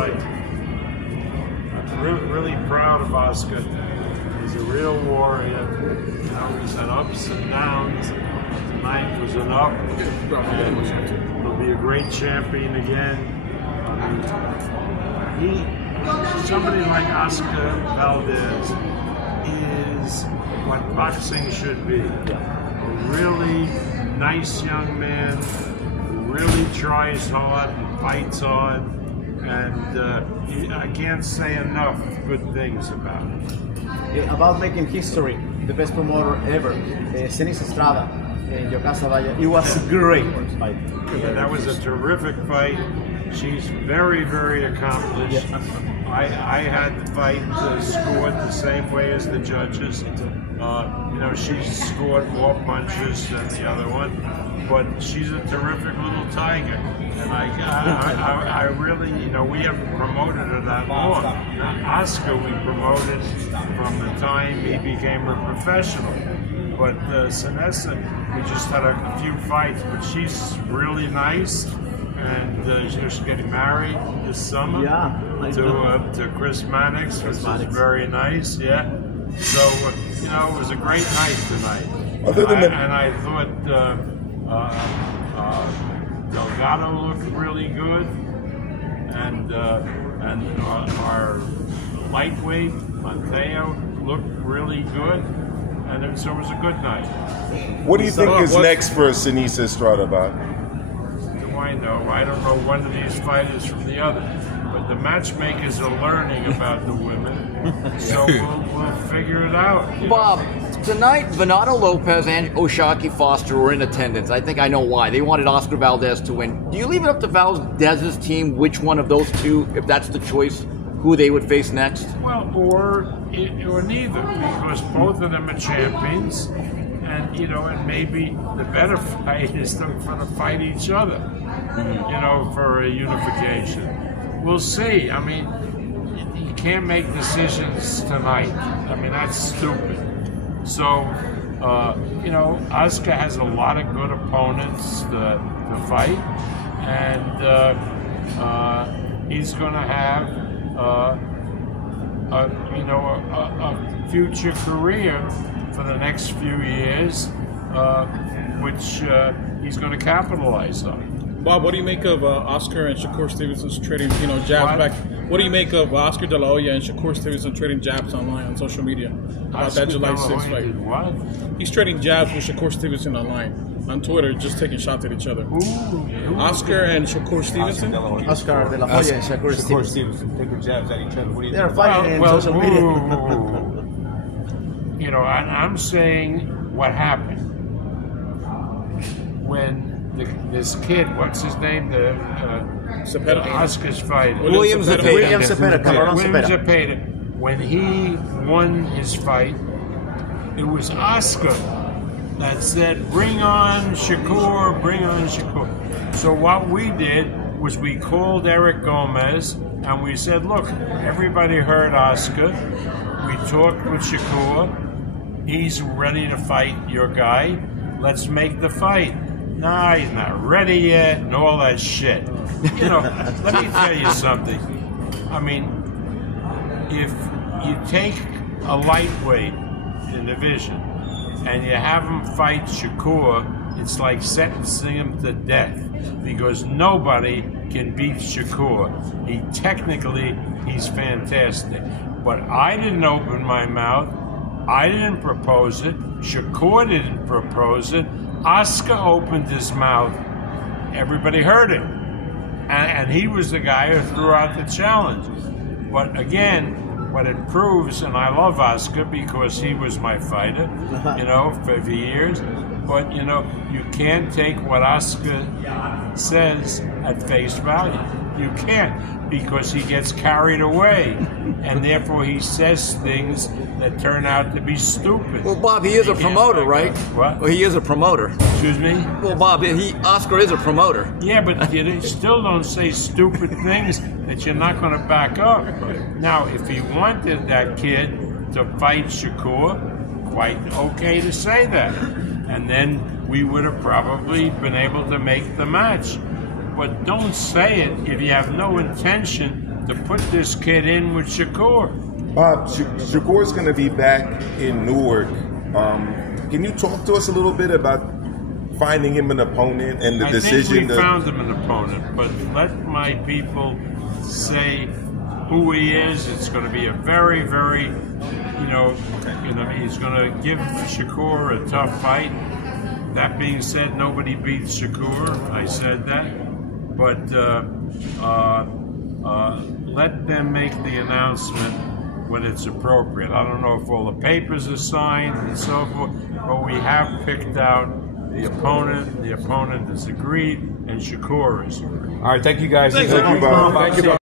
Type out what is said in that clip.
fight. I'm really proud of Oscar. He's a real warrior. You know, he's had ups and downs. Tonight was an up. And he'll be a great champion again. I mean, somebody like Oscar Valdez is what boxing should be. A really nice young man who really tries hard and fights hard, and I can't say enough good things about him. About making history, the best promoter ever, Cenis Estrada in your Casa Valle. It was a great fight. Yeah, that was a terrific fight. She's very, very accomplished. I had the fight scored the same way as the judges. You know, she scored more punches than the other one, but she's a terrific little tiger. And I really, you know, we haven't promoted her that long. Oscar we promoted from the time he became a professional. But Sinessa, we just had a few fights, but she's really nice. And she's getting married this summer to Chris Mannix, which is very nice, yeah. So, you know, it was a great night tonight. And I thought Delgado looked really good, and our lightweight, Mateo, looked really good. And so it was a good night. What do you think is next for Cenis Estrada, Bob? I know. I don't know one of these fighters from the other, but the matchmakers are learning about the women, so we'll figure it out. Bob, tonight Venado Lopez and Oshaki Foster were in attendance. I think I know why. They wanted Oscar Valdez to win. Do you leave it up to Valdez's team which one of those two, if that's the choice, who they would face next? Well, or neither, because both of them are champions. And, you know, and maybe the better fight is for them to fight each other, you know, for a unification. We'll see. I mean, you can't make decisions tonight. I mean, that's stupid. So, you know, Oscar has a lot of good opponents to fight, and he's going to have, a future career for the next few years, which he's going to capitalize on. Bob, what do you make of Oscar and Shakur Stevenson's trading, jabs back? What do you make of Oscar De La Hoya and Shakur Stevenson trading jabs online on social media about that July 6th fight? What? He's trading jabs with Shakur Stevenson online on Twitter, just taking shots at each other. Oscar and Shakur Stevenson. Oscar De La Hoya and Shakur Stevenson taking jabs at each other. What do you They're fighting in social media. You know, I'm saying what happened when this kid, what's his name, Oscar's fighter, William Zepeda. When he won his fight, it was Oscar that said, "Bring on Shakur, bring on Shakur." So what we did was we called Eric Gomez and we said, "Look, everybody heard Oscar. We talked with Shakur. He's ready to fight your guy. Let's make the fight." Nah, he's not ready yet, and all that shit. You know, let me tell you something. I mean, if you take a lightweight in division and you have him fight Shakur, it's like sentencing him to death, because nobody can beat Shakur. He's fantastic. But I didn't open my mouth. I didn't propose it. Shakur didn't propose it. Oscar opened his mouth. Everybody heard it. And he was the guy who threw out the challenge. But again, what it proves, and I love Oscar because he was my fighter, you know, for years. But, you know, you can't take what Oscar says at face value. You can't, because he gets carried away, and therefore he says things that turn out to be stupid. Well, Bob, he is a promoter, right? What? Well, he is a promoter. Excuse me? Well, Bob, Oscar is a promoter. Yeah, but you still don't say stupid things that you're not going to back up. Now, if he wanted that kid to fight Shakur, quite okay to say that. And then we would have probably been able to make the match. But don't say it if you have no intention to put this kid in with Shakur. Bob, Shakur's going to be back in Newark. Can you talk to us a little bit about finding him an opponent and the decision? I think we found him an opponent, but let my people say who he is. It's going to be a very, very, he's going to give Shakur a tough fight. That being said, nobody beats Shakur. I said that. But let them make the announcement when it's appropriate. I don't know if all the papers are signed and so forth, but we have picked out the opponent. The opponent is agreed, and Shakur is agreed. All right, thank you guys. Thank you, Bob. Thank you, Bob.